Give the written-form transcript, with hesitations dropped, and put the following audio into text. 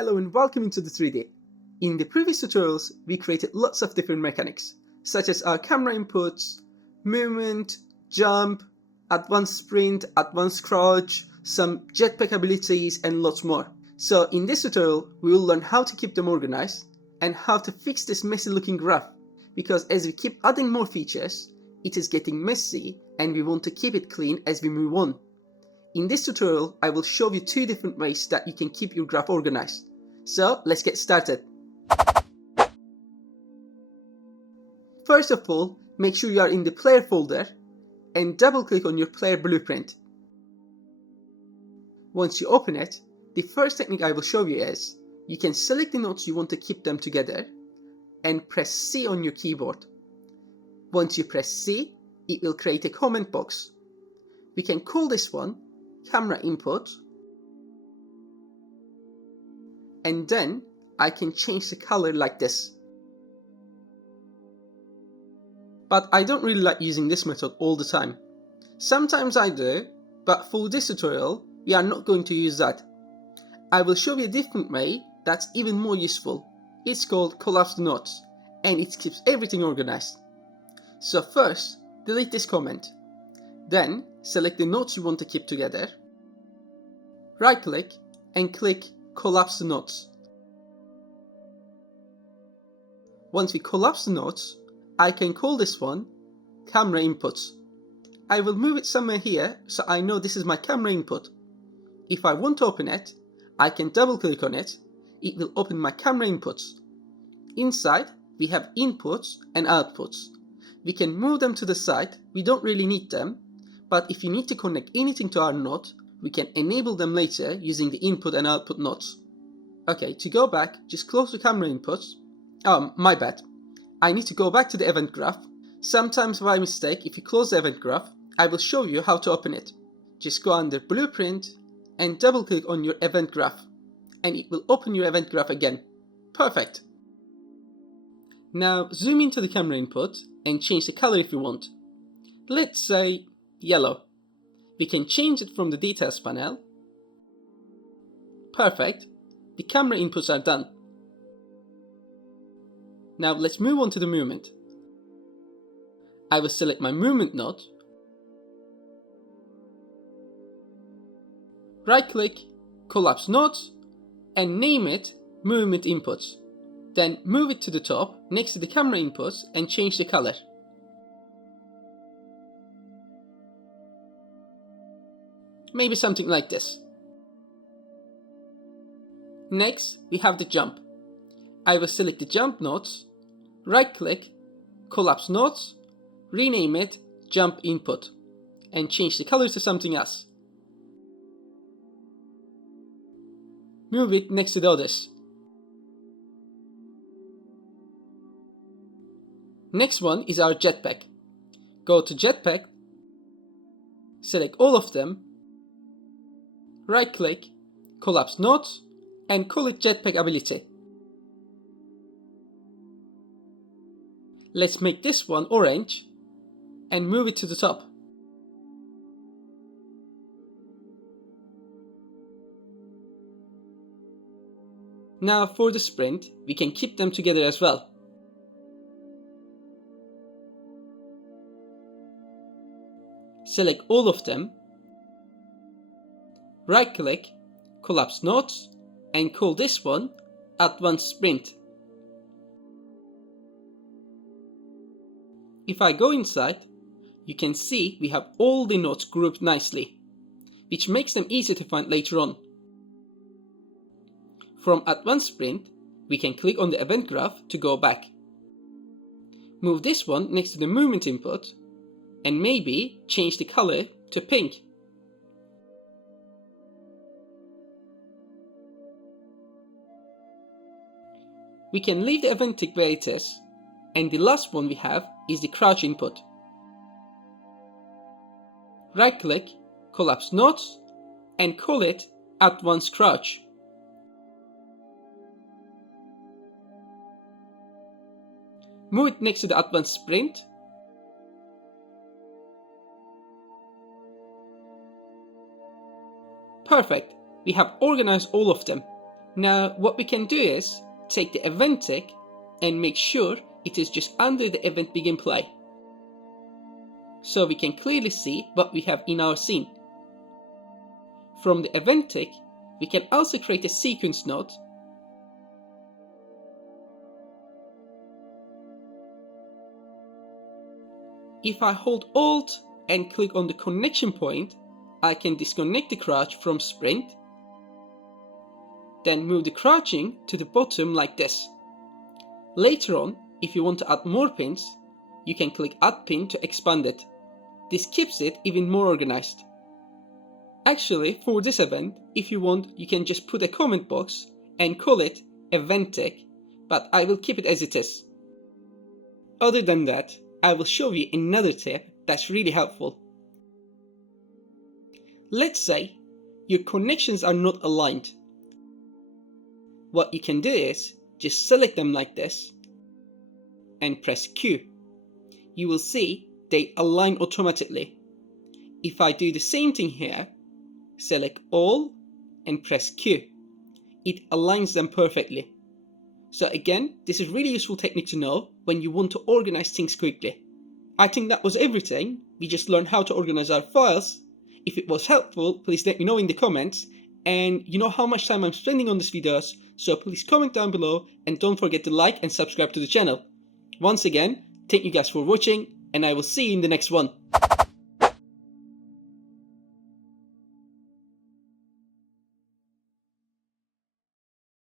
Hello and welcome into the 3D. In the previous tutorials, we created lots of different mechanics, such as our camera inputs, movement, jump, advanced sprint, advanced crouch, some jetpack abilities, and lots more. So in this tutorial, we will learn how to keep them organized and how to fix this messy looking graph, because as we keep adding more features, it is getting messy and we want to keep it clean as we move on. In this tutorial, I will show you two different ways that you can keep your graph organized. So let's get started. First of all, make sure you are in the player folder and double click on your player blueprint. Once you open it, the first technique I will show you is, you can select the nodes you want to keep them together and press C on your keyboard. Once you press C, it will create a comment box. We can call this one camera input, and then I can change the color like this. But I don't really like using this method all the time. Sometimes I do, but for this tutorial, we are not going to use that. I will show you a different way that's even more useful. It's called collapsed nodes, and it keeps everything organized. So first, delete this comment. Then, select the nodes you want to keep together. Right click and click Collapse the Nodes. Once we collapse the nodes, I can call this one Camera Inputs. I will move it somewhere here so I know this is my camera input. If I want to open it, I can double click on it. It will open my camera inputs. Inside, we have inputs and outputs. We can move them to the side, we don't really need them, but if you need to connect anything to our node, we can enable them later using the input and output nodes. Okay, to go back, just close the camera inputs. My bad. I need to go back to the event graph. Sometimes by mistake, if you close the event graph, I will show you how to open it. Just go under Blueprint and double click on your event graph, and it will open your event graph again. Perfect. Now zoom into the camera input and change the color if you want. Let's say yellow. We can change it from the details panel. Perfect. The camera inputs are done. Now let's move on to the movement. I will select my movement node. Right click, collapse nodes, and name it movement inputs. Then move it to the top next to the camera inputs and change the color. Maybe something like this. Next, we have the jump. I will select the jump nodes, right click, collapse nodes, rename it jump input, and change the color to something else. Move it next to the others. Next one is our jetpack. Go to jetpack, select all of them, right click, collapse nodes, and call it jetpack ability. Let's make this one orange and move it to the top. Now for the sprint, we can keep them together as well. Select all of them, right click, collapse nodes, and call this one advanced sprint. If I go inside, you can see we have all the nodes grouped nicely, which makes them easy to find later on. From advanced sprint, we can click on the event graph to go back. Move this one next to the movement input, and maybe change the color to pink. We can leave the event tick where it is, and the last one we have is the crouch input. Right click, collapse nodes, and call it advanced crouch. Move it next to the advanced sprint. Perfect. We have organized all of them. Now what we can do is take the event tick and make sure it is just under the event begin play, so we can clearly see what we have in our scene. From the event tick, we can also create a sequence node. If I hold Alt and click on the connection point, I can disconnect the crouch from sprint, then move the crouching to the bottom like this. Later on, if you want to add more pins, you can click Add Pin to expand it. This keeps it even more organized. Actually, for this event, if you want, you can just put a comment box and call it event tick, but I will keep it as it is. Other than that, I will show you another tip that's really helpful. Let's say your connections are not aligned. What you can do is just select them like this and press Q. You will see they align automatically. If I do the same thing here, select all and press Q, it aligns them perfectly. So again, this is a really useful technique to know when you want to organize things quickly. I think that was everything. We just learned how to organize our files. If it was helpful, please let me know in the comments. And you know how much time I'm spending on these videos, so please comment down below and don't forget to like and subscribe to the channel. Once again, thank you guys for watching, and I will see you in the next one.